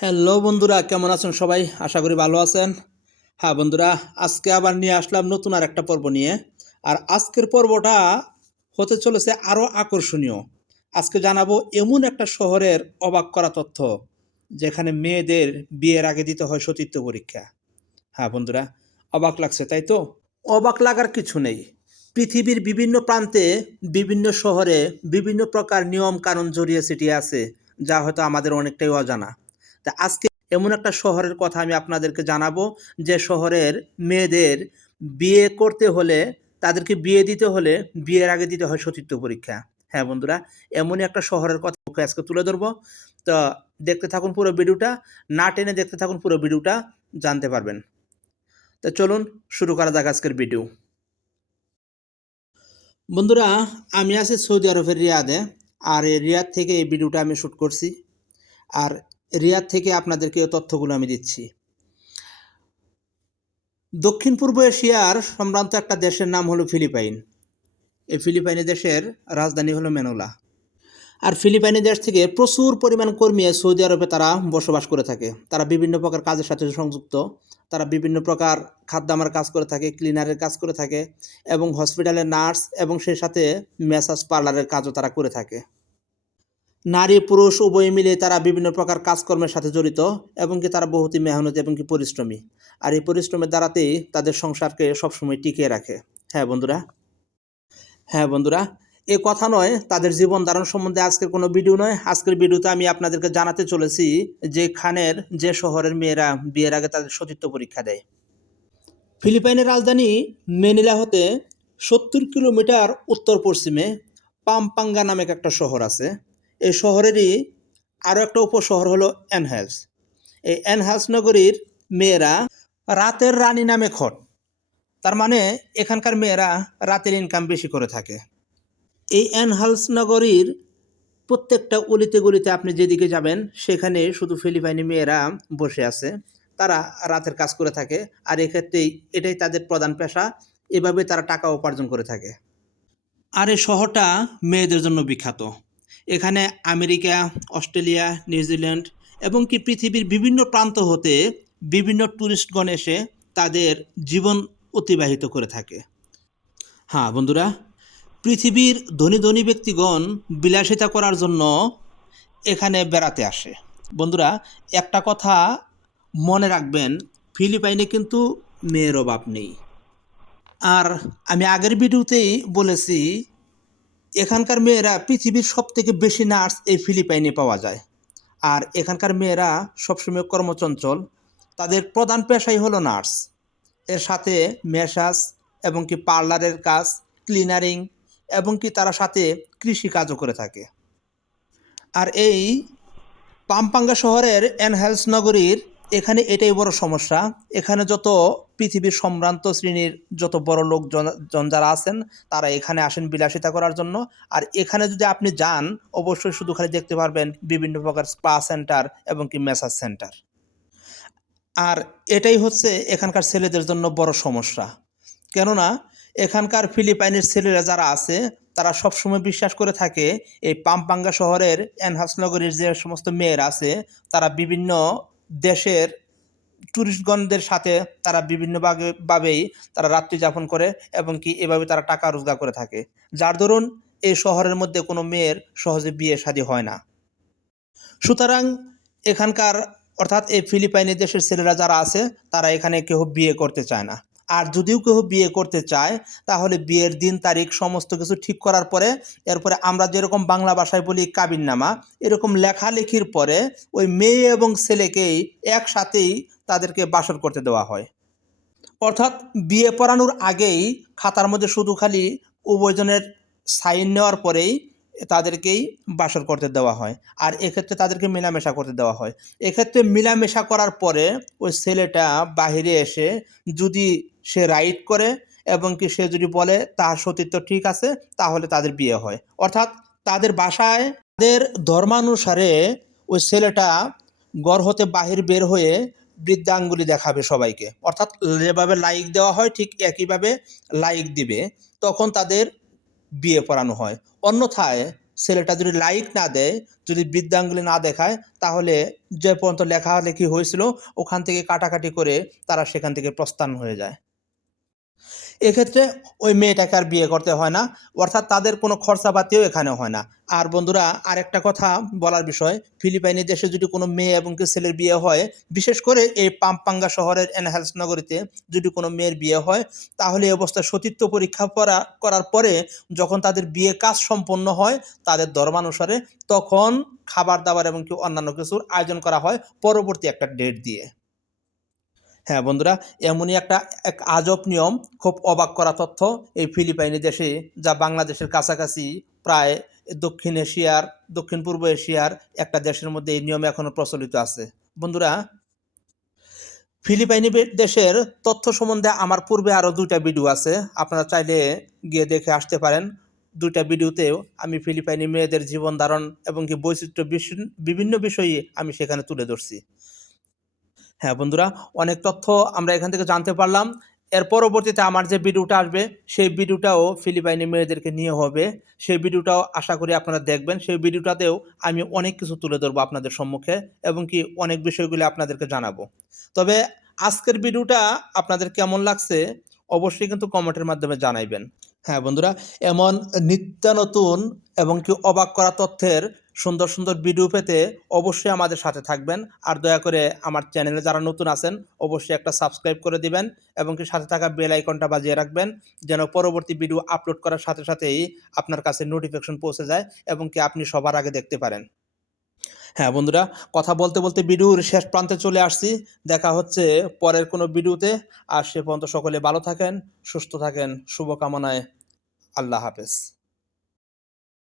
Hello বন্ধুরা, কেমন আছেন সবাই? আশা করি ভালো আছেন। হ্যাঁ বন্ধুরা, আজকে আবার নিয়ে আসলাম নতুন আর একটা পর্ব নিয়ে। আর আজকের পর্বটা হতে চলেছে আরও আকর্ষণীয়। আজকে জানাব এমন একটা শহরের অবাক করা তথ্য, যেখানে মেয়েদের বিয়ের আগে দিতে হয় সতীত্ব পরীক্ষা। হ্যাঁ বন্ধুরা, অবাক লাগছে, তাই তো? অবাক লাগার কিছু নেই। পৃথিবীর বিভিন্ন প্রান্তে, বিভিন্ন শহরে বিভিন্ন প্রকার নিয়ম কানুন জড়িয়ে ছিটিয়ে আছে, যা হয়তো আমাদের অনেকটাই অজানা। তা আজকে এমন একটা শহরের কথা আমি আপনাদেরকে জানাব, যে শহরের মেয়েদের বিয়ে করতে হলে, তাদেরকে বিয়ে দিতে হলে বিয়ের আগে দিতে হয় সতীর্থ পরীক্ষা। হ্যাঁ বন্ধুরা, এমনই একটা শহরের কথা আজকে তুলে ধরবো। তো দেখতে থাকুন পুরো ভিডিওটা, না টেনে দেখতে থাকুন পুরো ভিডিওটা, জানতে পারবেন। তো চলুন শুরু করা যাক আজকের ভিডিও। বন্ধুরা, আমি আছি সৌদি আরবের রিয়াদে, আর এই রিয়াদ থেকে এই ভিডিওটা আমি শ্যুট করছি। আর রিয়াদ থেকে আপনাদেরকে তথ্যগুলো আমি দিচ্ছি। দক্ষিণ পূর্ব এশিয়ার সম্ভ্রান্ত একটা দেশের নাম হলো ফিলিপাইন। এই ফিলিপাইনি দেশের রাজধানী হলো মেনোলা আর ফিলিপাইনি দেশ থেকে প্রচুর পরিমাণ কর্মী সৌদি আরবে তারা বসবাস করে থাকে। তারা বিভিন্ন প্রকার কাজের সাথে সংযুক্ত। তারা বিভিন্ন প্রকার খাদ্যামার কাজ করে থাকে, ক্লিনারের কাজ করে থাকে এবং হসপিটালের নার্স এবং সেই সাথে ম্যাসাজ পার্লারের কাজও তারা করে থাকে। নারী, পুরুষ, উভয় মিলে তারা বিভিন্ন প্রকার কাজকর্মের সাথে জড়িত এবং কি তারা বহুতই মেহনতি এবং কি পরিশ্রমী। আর এই পরিশ্রমের দ্বারাতেই তাদের সংসারকে সবসময় টিকিয়ে রাখে। হ্যাঁ বন্ধুরা? হ্যাঁ বন্ধুরা, এ কথা নয়, তাদের জীবন ধারণ সম্বন্ধে আজকের কোনো ভিডিও নয়। আজকের ভিডিওতে আমি আপনাদেরকে জানাতে চলেছি যে খানের, যে শহরের মেয়েরা বিয়ের আগে তাদের সতীত্ব পরীক্ষা দেয়। ফিলিপাইনের রাজধানী মেনিলা হতে সত্তর কিলোমিটার উত্তর পশ্চিমে পাম্পাঙ্গা নামক একটা শহর আছে। এই শহরেরই আরও একটা উপশহর হলো এনহাস এই এনহাস নগরীর মেয়েরা রাতের রানী নামে খট তার মানে এখানকার মেয়েরা রাতের ইনকাম বেশি করে থাকে। এই এনহালস নগরীর প্রত্যেকটা অলিতে গলিতে আপনি যেদিকে যাবেন, সেখানে শুধু ফিলিপাইনি মেয়েরা বসে আছে। তারা রাতের কাজ করে থাকে আর এক্ষেত্রেই এটাই তাদের প্রধান পেশা। এভাবে তারা টাকা উপার্জন করে থাকে। আর এই শহরটা মেয়েদের জন্য বিখ্যাত। এখানে আমেরিকা, অস্ট্রেলিয়া, নিউজিল্যান্ড এবং কি পৃথিবীর বিভিন্ন প্রান্ত হতে বিভিন্ন ট্যুরিস্টগণ এসে তাদের জীবন অতিবাহিত করে থাকে। হ্যাঁ বন্ধুরা, পৃথিবীর ধনী ধনী ব্যক্তিগণ বিলাসিতা করার জন্য এখানে বেড়াতে আসে। বন্ধুরা, একটা কথা মনে রাখবেন, ফিলিপাইনে কিন্তু মেয়ের অভাব নেই। আর আমি আগের ভিডিওতেই বলেছি এখানকার মেয়েরা পৃথিবীর সব থেকে বেশি নার্স এই ফিলিপাইনে পাওয়া যায়। আর এখানকার মেয়েরা সবসময় কর্মচঞ্চল। তাদের প্রধান পেশাই হলো নার্স। এর সাথে ম্যাসাজ এবং কি পার্লারের কাজ, ক্লিনারিং এবং কি তারা সাথে কৃষি কাজও করে থাকে। আর এই পাম্পাঙ্গা শহরের এনহেলস নগরীর এখানে এটাই বড় সমস্যা। এখানে যত পৃথিবীর সম্ভ্রান্ত শ্রেণির যত বড় লোকজন জন যারা আছেন, তারা এখানে আসেন বিলাসিতা করার জন্য। আর এখানে যদি আপনি যান, অবশ্যই শুধু খালি দেখতে পারবেন বিভিন্ন প্রকার স্পা সেন্টার এবং কি ম্যাসাজ সেন্টার। আর এটাই হচ্ছে এখানকার ছেলেদের জন্য বড় সমস্যা। কেননা, এখানকার ফিলিপাইনের ছেলেরা যারা আছে, তারা সবসময় বিশ্বাস করে থাকে, এই পাম্পাঙ্গা শহরের এনহাসনগরের যে সমস্ত মেয়েরা আছে, তারা বিভিন্ন দেশের ট্যুরিস্টগণদের সাথে তারা বিভিন্নভাবে ভাবেই তারা রাত্রি যাপন করে এবং কি এভাবে তারা টাকা রোজগার করে থাকে। যার দরুন এই শহরের মধ্যে কোনো মেয়ের সহজে বিয়ে শাদী হয় না। সুতরাং এখানকার, অর্থাৎ এই ফিলিপাইনের দেশের ছেলেরা যারা আছে, তারা এখানে কেউ বিয়ে করতে চায় না। আর যদিও কেউ বিয়ে করতে চায়, তাহলে বিয়ের দিন, তারিখ সমস্ত কিছু ঠিক করার পরে, এরপরে আমরা যেরকম বাংলা ভাষায় বলি কাবিননামা, এরকম লেখালেখির পরে ওই মেয়ে এবং ছেলেকেই একসাথেই তাদেরকে বাসর করতে দেওয়া হয়। অর্থাৎ বিয়ে পড়ানোর আগেই খাতার মধ্যে শুধু খালি উভয়জনের সাইন নেওয়ার পরেই তাদেরকেই বাসর করতে দেওয়া হয়। আর এক্ষেত্রে তাদেরকে মেলামেশা করতে দেওয়া হয়। এক্ষেত্রে মেলামেশা করার পরে ওই ছেলেটা বাহিরে এসে যদি সে রাইট করে এবং কি সে যদি বলে, তার সতীত্ব ঠিক আছে, তাহলে তাদের বিয়ে হয়। অর্থাৎ তাদের বাসায় তাদের ধর্মানুসারে ওই ছেলেটা গড় হতে বাহির বের হয়ে বৃদ্ধাঙ্গুলি দেখাবে সবাইকে। অর্থাৎ যেভাবে লাইক দেওয়া হয়, ঠিক একইভাবে লাইক দিবে, তখন তাদের বিয়ে পড়ানো হয়। অন্যথায় ছেলেটা যদি লাইক না দেয়, যদি বৃদ্ধাঙ্গুলি না দেখায়, তাহলে যে পর্যন্ত লেখালেখি হয়েছিল, ওখান থেকে কাটাকাটি করে তারা সেখান থেকে প্রস্থান হয়ে যায়। এক্ষেত্রে ওই মেয়েটাকে আর বিয়ে করতে হয় না, অর্থাৎ তাদের কোনো খরচাপাতিও এখানে হয় না। আর বন্ধুরা, আরেকটা কথা বলার বিষয়, ফিলিপাইনের দেশে যদি কোনো মেয়ে এবং কি ছেলের বিয়ে হয়, বিশেষ করে এই পাম্পাঙ্গা শহরের এনহেলস নগরীতে যদি কোনো মেয়ের বিয়ে হয়, তাহলে এই অবস্থায় সতীত্ব পরীক্ষা করা করার পরে যখন তাদের বিয়ে কাজ সম্পন্ন হয়, তাদের ধর্মানুসারে, তখন খাবার দাবার এবং কি অন্যান্য কিছুর আয়োজন করা হয়, পরবর্তী একটা ডেট দিয়ে। হ্যাঁ বন্ধুরা, এমনই একটা, এক আজব নিয়ম, খুব অবাক করা তথ্য এই ফিলিপাইনি দেশে, যা বাংলাদেশের কাছাকাছি প্রায় দক্ষিণ এশিয়ার, দক্ষিণ পূর্ব এশিয়ার একটা দেশের মধ্যে এই নিয়ম এখনও প্রচলিত আছে। বন্ধুরা, ফিলিপাইনি দেশের তথ্য সম্বন্ধে আমার পূর্বে আরও দুইটা ভিডিও আছে, আপনারা চাইলে গিয়ে দেখে আসতে পারেন। দুইটা ভিডিওতেও আমি ফিলিপাইনি মেয়েদের জীবন ধারণ এবং কি বৈচিত্র্য বিভিন্ন বিষয়ে আমি সেখানে তুলে ধরছি। হ্যাঁ বন্ধুরা, অনেক তথ্য আমরা এখান থেকে জানতে পারলাম। এর পরবর্তীতে আমার যে ভিডিওটা আসবে, সেই ভিডিওটাও ফিলিপাইনি মেয়েদেরকে নিয়ে হবে। সেই ভিডিওটাও আশা করি আপনারা দেখবেন। সেই ভিডিওটাতেও আমি অনেক কিছু তুলে ধরবো আপনাদের সম্মুখে এবং কি অনেক বিষয়গুলি আপনাদেরকে জানাব। তবে আজকের ভিডিওটা আপনাদের কেমন লাগছে, অবশ্যই কিন্তু কমেন্টের মাধ্যমে জানাইবেন। হ্যাঁ বন্ধুরা, এমন নিত্য নতুন এবং কি অবাক করা তথ্যের সুন্দর সুন্দর ভিডিও পেতে অবশ্যই আমাদের সাথে থাকবেন। আর দয়া করে আমার চ্যানেলে যারা নতুন আছেন, অবশ্যই একটা সাবস্ক্রাইব করে দিবেন এবং কি সাথে থাকা বেল আইকনটা বাজিয়ে রাখবেন, যেন পরবর্তী ভিডিও আপলোড করার সাথে সাথেই আপনার কাছে নোটিফিকেশন পৌঁছে যায় এবং কি আপনি সবার আগে দেখতে পারেন। হ্যাঁ বন্ধুরা, কথা বলতে বলতে ভিডিওর শেষ প্রান্তে চলে আসছি। দেখা হচ্ছে পরের কোনো ভিডিওতে। আর সে পর্যন্ত সকলে ভালো থাকেন, সুস্থ থাকেন। শুভকামনায় আল্লাহ হাফেজ।